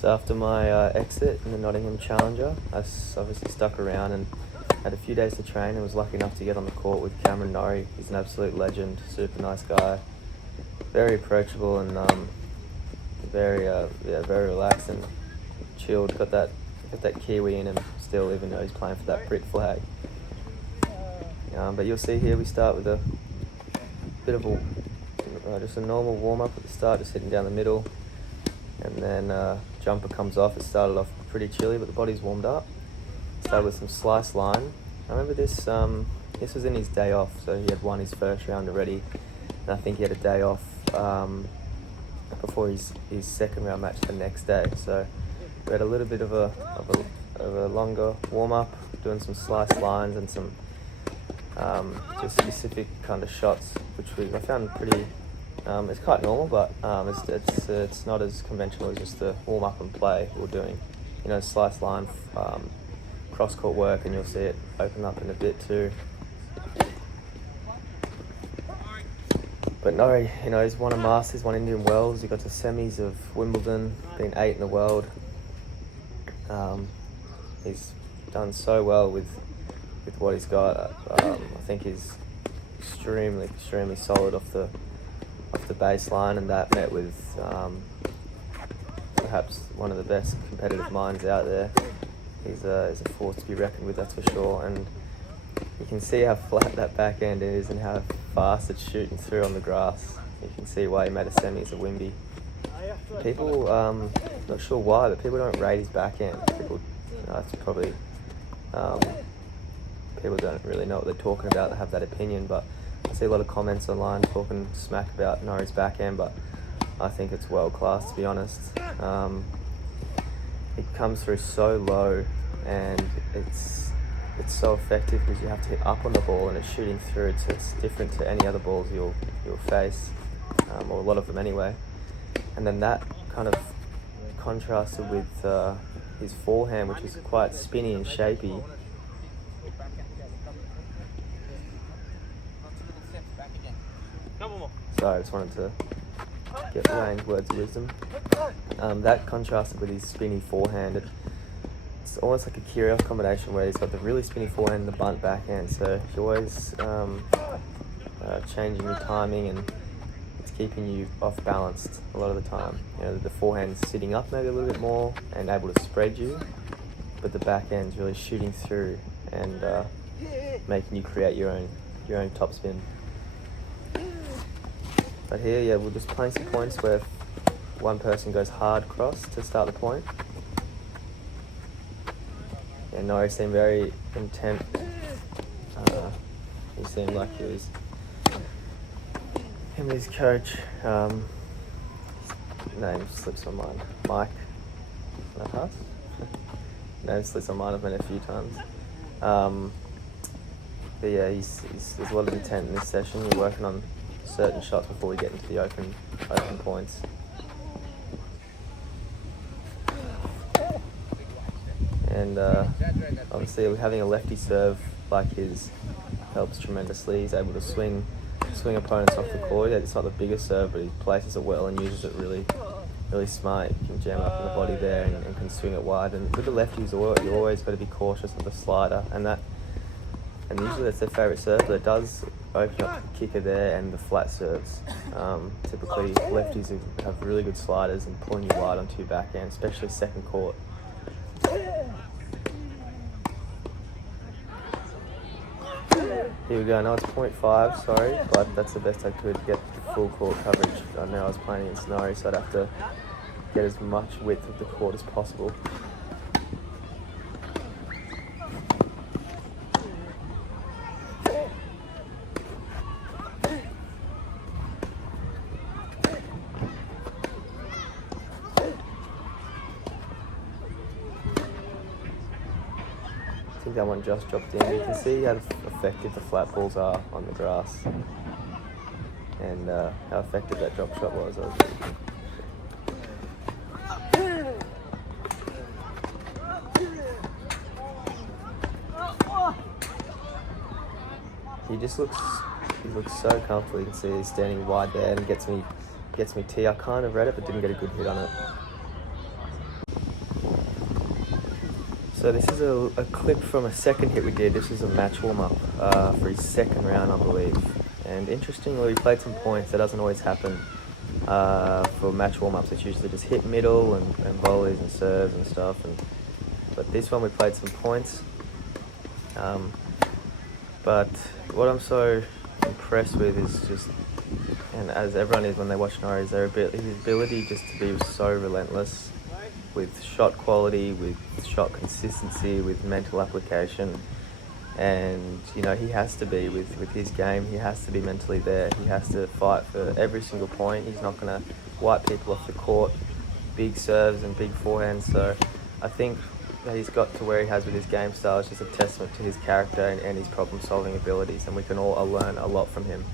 So after my exit in the Nottingham Challenger, I obviously stuck around and had a few days to train and was lucky enough to get on the court with Cameron Norrie. He's an absolute legend, super nice guy, very approachable and very relaxed and chilled. Got that Kiwi in him still, even though he's playing for that Brit flag. But you'll see here we start with a bit of just a normal warm-up at the start, just hitting down the middle, and then jumper comes off. It started off pretty chilly, but the body's warmed up. Started with some slice line. I remember this was in his day off, so he had won his first round already, and I think he had a day off before his second round match the next day. So we had a little bit of a longer warm-up, doing some slice lines and some just specific kind of shots, which I found pretty. It's quite normal, but it's not as conventional as just the warm up and play we're doing. Slice line, cross court work, and you'll see it open up in a bit too. But Norrie, he's won a Masters, won Indian Wells. He got to semis of Wimbledon, been 8 in the world. He's done so well with what he's got. I think he's extremely solid off the baseline, and that met with perhaps one of the best competitive minds out there. He's a force to be reckoned with, that's for sure. And you can see how flat that backhand is and how fast it's shooting through on the grass. You can see why he made a semis at Wimby. People, not sure why, but people don't rate his backhand. People, it's probably people don't really know what they're talking about. They have that opinion, but I see a lot of comments online talking smack about Norrie's backhand, but I think it's world class, to be honest. It comes through so low, and it's so effective because you have to hit up on the ball and it's shooting through. It's different to any other balls you'll face, or a lot of them anyway. And then that kind of contrasted with his forehand, which is quite spinny and shapy. Sorry, I just wanted to get Wayne's words of wisdom. That contrasted with his spinny forehand. It's almost like a curious combination where he's got the really spinny forehand and the bunt backhand. So you're always changing your timing, and it's keeping you off balanced a lot of the time. The forehand's sitting up maybe a little bit more and able to spread you, but the backhand's really shooting through and making you create your own topspin. But here, we're just playing some points where one person goes hard cross to start the point. And Norrie seemed very intent. He seemed like he was, him and his coach, name slips my mind, Mike, can I pass? Name slips my mind, I've met a few times. But yeah, there's a lot of intent in this session. We're working on certain shots before we get into the open points. And obviously having a lefty serve like his helps tremendously. He's able to swing opponents off the court. It's not the biggest serve, but he places it well and uses it really smart. You can jam up in the body there and can swing it wide. And with the lefties, you always got to be cautious of the slider, and usually that's their favourite serve, but it does open up the kicker there and the flat serves. Typically lefties have really good sliders and pulling you wide on two backhand, especially second court. Here we go. I know it's 0.5, sorry, but that's the best I could get the full court coverage. I know I was playing against Norrie, so I'd have to get as much width of the court as possible. I think that one just dropped in. You can see how effective the flat balls are on the grass, and how effective that drop shot was. He looks so comfortable. You can see he's standing wide there and gets me tee. I kind of read it but didn't get a good hit on it. So this is a clip from a second hit we did. This is a match warm-up for his second round, I believe. And interestingly, we played some points. That doesn't always happen for match warm-ups. It's usually just hit middle and volleys and serves and stuff. But this one we played some points. But what I'm so impressed with is just, and as everyone is when they watch Norrie, is his ability just to be so relentless with shot quality, with shot consistency, with mental application. And he has to be with his game. He has to be mentally there. He has to fight for every single point. He's not going to wipe people off the court, big serves and big forehands. So I think that he's got to where he has with his game style is just a testament to his character and his problem-solving abilities, and we can all learn a lot from him.